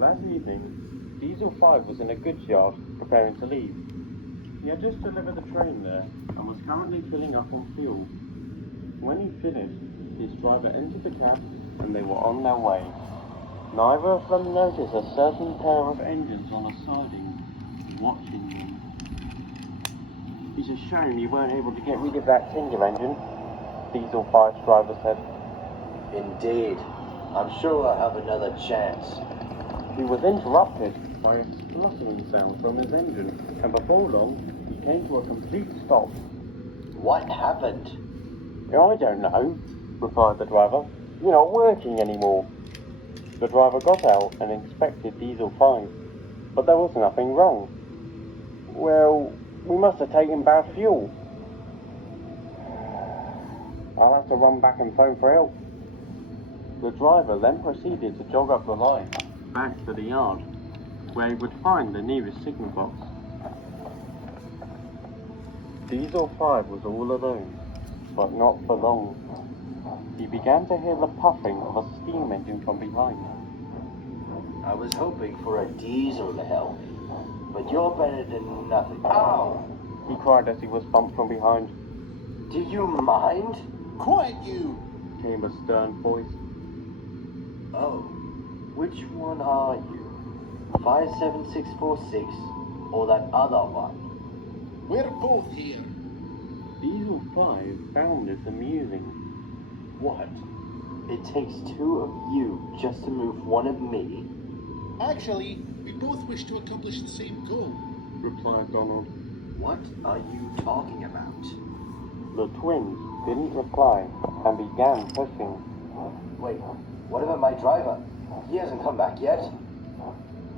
That evening, Diesel 5 was in a goods yard, preparing to leave. He had just delivered the train there, and was currently filling up on fuel. When he finished, his driver entered the cab, and they were on their way. Neither of them noticed a certain pair of engines on a siding, watching them. It's a shame you weren't able to get rid of that Tinder engine, Diesel 5's driver said. Indeed. I'm sure I'll have another chance. He was interrupted by a spluttering sound from his engine, and before long, he came to a complete stop. What happened? I don't know, replied the driver. You're not working anymore. The driver got out and inspected Diesel 5, but there was nothing wrong. Well, we must have taken bad fuel. I'll have to run back and phone for help. The driver then proceeded to jog up the line, back to the yard, where he would find the nearest signal box. Diesel 5 was all alone, but not for long. He began to hear the puffing of a steam engine from behind. I was hoping for a diesel to help me, but you're better than nothing. Ow! He cried as he was bumped from behind. Do you mind? Quiet, you! Came a stern voice. Oh, which one are you? 57646 or that other one? We're both here. Diesel 5 found this amusing. What? It takes two of you just to move one of me? Actually, we both wish to accomplish the same goal. Replied Donald. What are you talking about? The twins didn't reply and began pushing. Wait, what about my driver? He hasn't come back yet.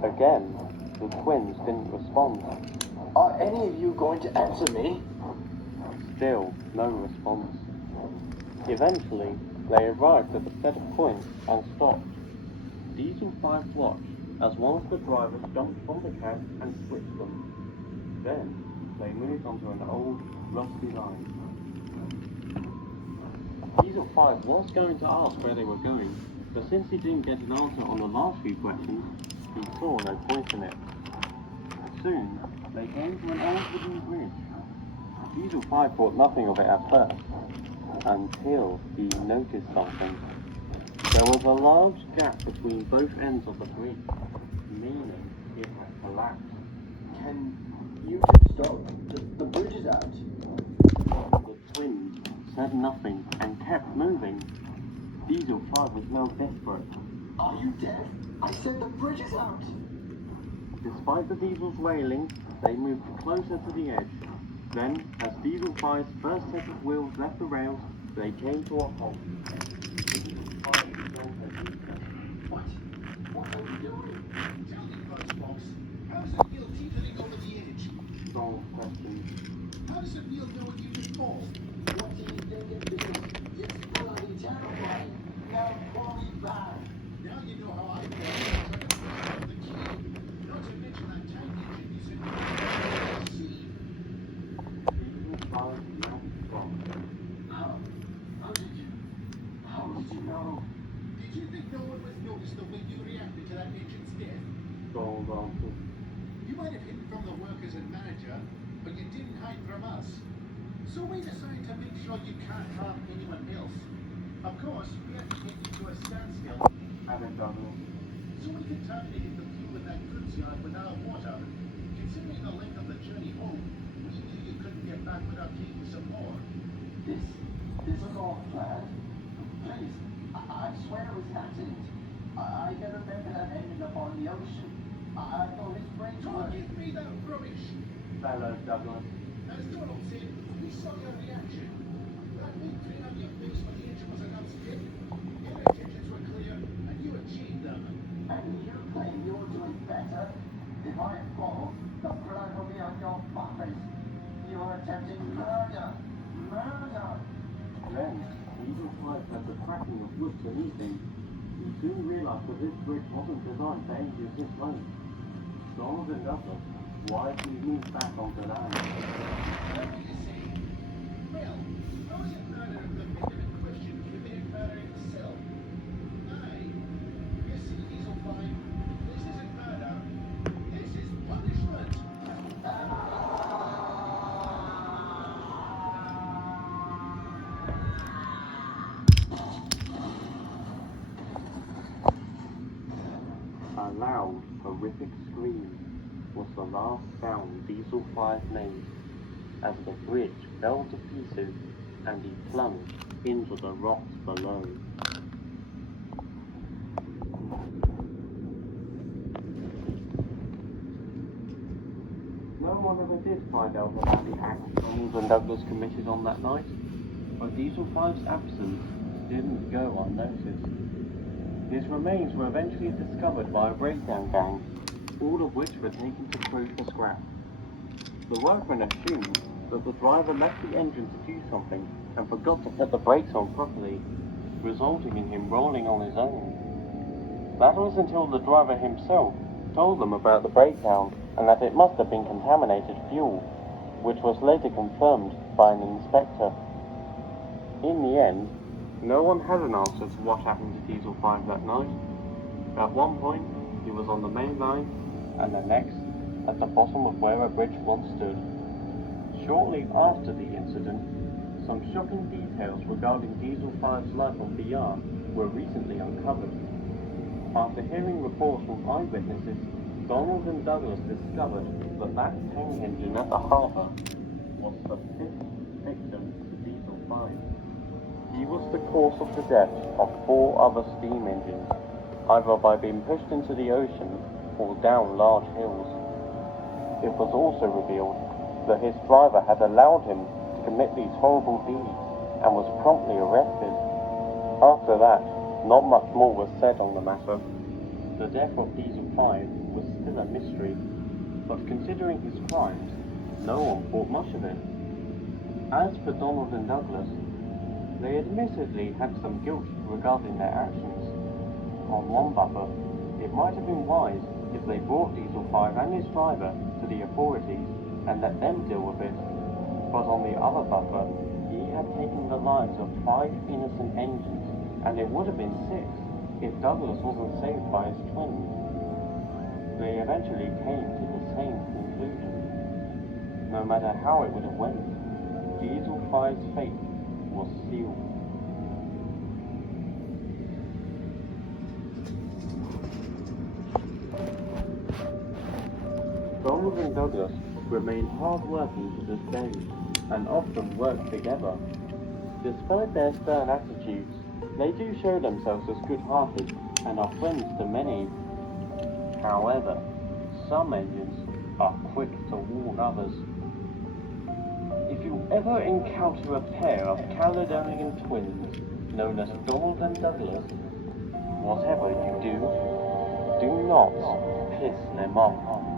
Again, the twins didn't respond. Are any of you going to answer me? Still, no response. Eventually, they arrived at the set of points and stopped. Diesel 5 watched as one of the drivers jumped from the cab and switched them. Then, they moved onto an old, rusty line. Diesel 5 was going to ask where they were going, but since he didn't get an answer on the last few questions, he saw no point in it. Soon, they came to an old wooden bridge. Diesel 5 thought nothing of it at first, until he noticed something. There was a large gap between both ends of the bridge, meaning it had collapsed. Can you just stop? The bridge is out. The twins said nothing and kept moving. Diesel 5 was now desperate. Are you deaf? I said the bridge is out. Despite the Diesel's wailing, they moved closer to the edge. Then, as Diesel 5's first set of wheels left the rails, they came to a halt. What? What are we doing? Tell me, Lunchbox. How does it feel teetering over the edge? Donald questioned. How does it feel knowing you could fall? What do you think it is? It's bloody terrifying. Now call me back. Now you know how I feel. The key. Not to mention that tiny engine you said you couldn't see. Diesel 5 now stopped. How did you know? Did you think no one would notice the way you reacted to that engine's death? Donald answered. You might have hidden from the workers and manager, but you didn't hide from us. So we decided to make sure you can't harm anyone else. Of course, we have to get you to a standstill, Added Donald. so we contaminated the fuel in that goods yard with our water. Considering the length of the journey home, we knew you couldn't get back without taking some more. This was all planned. Please, I swear it was an accident. I never meant that I ended up on the ocean. I thought his brains Don't were... give me that rubbish! Bellowed Douglas. As Donald said, we saw your reaction. That big grin on your face when the engine was announced dead. Your intentions were clear, and you achieved them. And you claim you're doing better? If I fall, the blood will be on your face. You're attempting murder. Murder! Then, Diesel 5 had the cracking of wood beneath him. He soon realized that this bridge wasn't designed for engines this low. Donald and Douglas wisely moved back onto land. What do you say? Well, how is it murder if the victim in question committed murder himself? Aye. You see, Diesel 5, this is loud, horrific scream was the last sound Diesel 5 made as the bridge fell to pieces and he plunged into the rocks below. No one ever did find out about the acts Donald and Douglas committed on that night, but Diesel 5's absence didn't go unnoticed. His remains were eventually discovered by a breakdown gang, all of which were taken to Crewe for scrap. The workmen assumed that the driver left the engine to do something and forgot to put the brakes on properly, resulting in him rolling on his own. That was until the driver himself told them about the breakdown and that it must have been contaminated fuel, which was later confirmed by an inspector. In the end, no one had an answer to what happened to Diesel 5 that night. At one point, he was on the main line, and the next, at the bottom of where a bridge once stood. Shortly after the incident, some shocking details regarding Diesel 5's life on VR were recently uncovered. After hearing reports from eyewitnesses, Donald and Douglas discovered that that tank engine at the harbour was the fifth victim to Diesel 5. He was the cause of the death of 4 other steam engines, either by being pushed into the ocean or down large hills. It was also revealed that his driver had allowed him to commit these horrible deeds and was promptly arrested. After that, not much more was said on the matter. The death of Diesel 5 was still a mystery, but considering his crimes, no one thought much of it. As for Donald and Douglas, they admittedly had some guilt regarding their actions. On one buffer, it might have been wise if they brought Diesel 5 and his driver to the authorities and let them deal with it, but on the other buffer, he had taken the lives of 5 innocent engines, and it would have been 6 if Douglas wasn't saved by his twins. They eventually came to the same conclusion. No matter how it would have went, Diesel 5's fate was sealed. Donald and Douglas remain hard-working to this day, and often work together. Despite their stern attitudes, they do show themselves as good-hearted and are friends to many. However, some engines are quick to warn others. If you ever encounter a pair of Caledonian twins known as Donald and Douglas, whatever you do, do not piss them off.